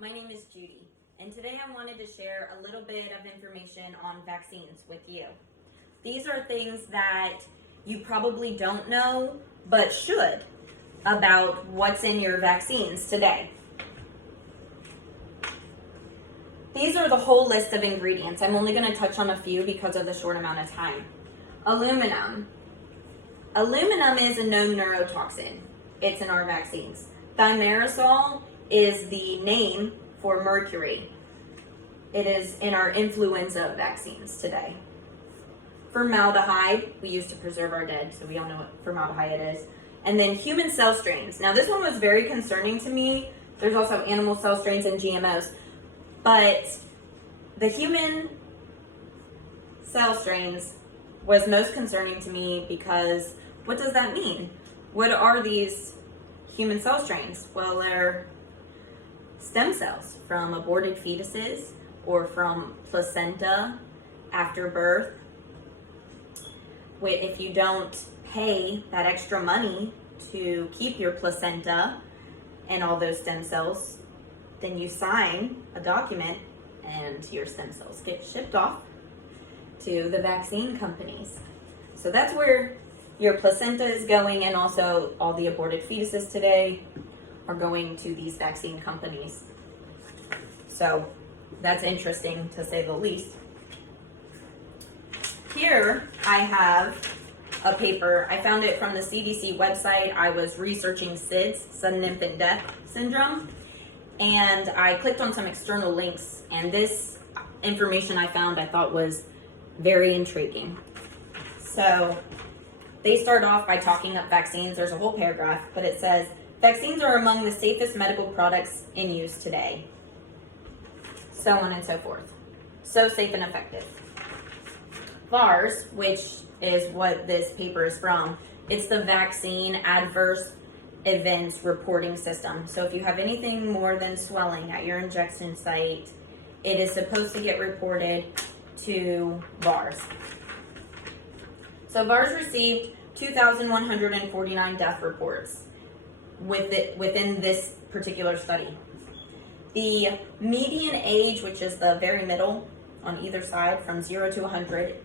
My name is Judy, and today I wanted to share a little bit of information on vaccines with you. These are things that you probably don't know, but should, about what's in your vaccines today. These are the whole list of ingredients. I'm only going to touch on a few because of the short amount of time. Aluminum. Aluminum is a known neurotoxin. It's in our vaccines. Thimerosal is the name for mercury. It is in our influenza vaccines today. Formaldehyde, we use to preserve our dead, so we all know what formaldehyde is. And then human cell strains. Now this one was very concerning to me. There's also animal cell strains and GMOs. But the human cell strains was most concerning to me because what does that mean? What are these human cell strains? Well, they're stem cells from aborted fetuses or from placenta after birth. If you don't pay that extra money to keep your placenta and all those stem cells, then you sign a document and your stem cells get shipped off to the vaccine companies. So that's where your placenta is going, and also all the aborted fetuses today are going to these vaccine companies. So that's interesting to say the least. Here I have a paper. I found it from the CDC website. I was researching SIDS, sudden infant death syndrome, and I clicked on some external links, and this information I found I thought was very intriguing. So they start off by talking up vaccines. There's a whole paragraph, but it says, vaccines are among the safest medical products in use today. So on and so forth. So safe and effective. VAERS, which is what this paper is from, it's the Vaccine Adverse Events Reporting System. So if you have anything more than swelling at your injection site, it is supposed to get reported to VAERS. So VAERS received 2,149 death reports within this particular study. The median age, which is the very middle on either side from 0 to 100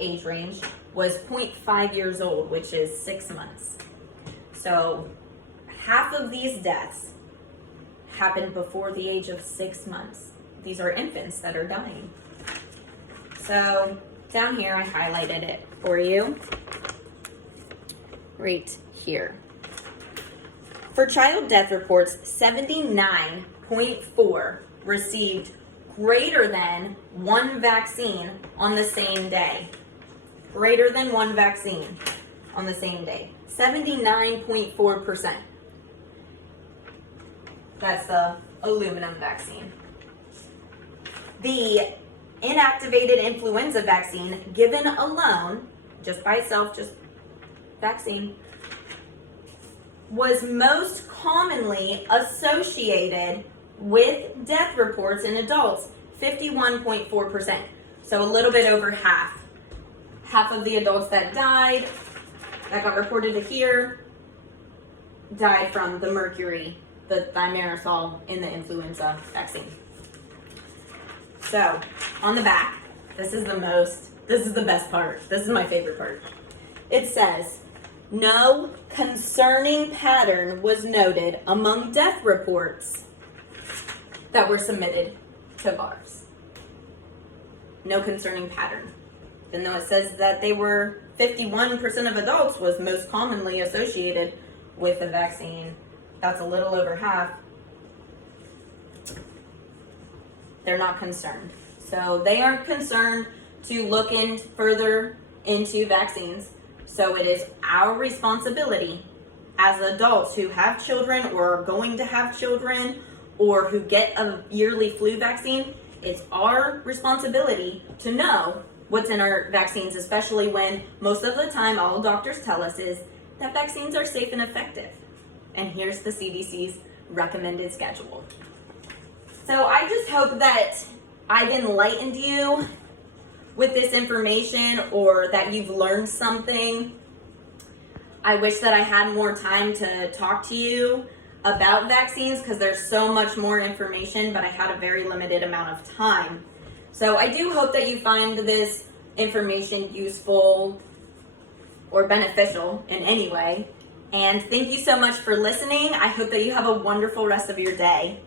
age range, was 0.5 years old, which is 6 months. So half of these deaths happened before the age of 6 months. These are infants that are dying. So down here, I highlighted it for you right here. For child death reports, 79.4 received greater than one vaccine on the same day. Greater than one vaccine on the same day. 79.4%. That's the aluminum vaccine. The inactivated influenza vaccine given alone, just by itself, just vaccine, was most commonly associated with death reports in adults, 51.4%. So a little bit over half. Half of the adults that died, that got reported to here, died from the mercury, the thimerosal in the influenza vaccine. So, on the back, this is the best part. This is my favorite part. It says, no concerning pattern was noted among death reports that were submitted to VAERS. No concerning pattern. Even though it says that they were 51% of adults was most commonly associated with the vaccine, that's a little over half. They're not concerned. So they aren't concerned to look in further into vaccines. So it is our responsibility as adults who have children or are going to have children or who get a yearly flu vaccine, it's our responsibility to know what's in our vaccines, especially when most of the time all doctors tell us is that vaccines are safe and effective. And here's the CDC's recommended schedule. So I just hope that I've enlightened you with this information, or that you've learned something. I wish that I had more time to talk to you about vaccines because there's so much more information, but I had a very limited amount of time. So I do hope that you find this information useful or beneficial in any way. And thank you so much for listening. I hope that you have a wonderful rest of your day.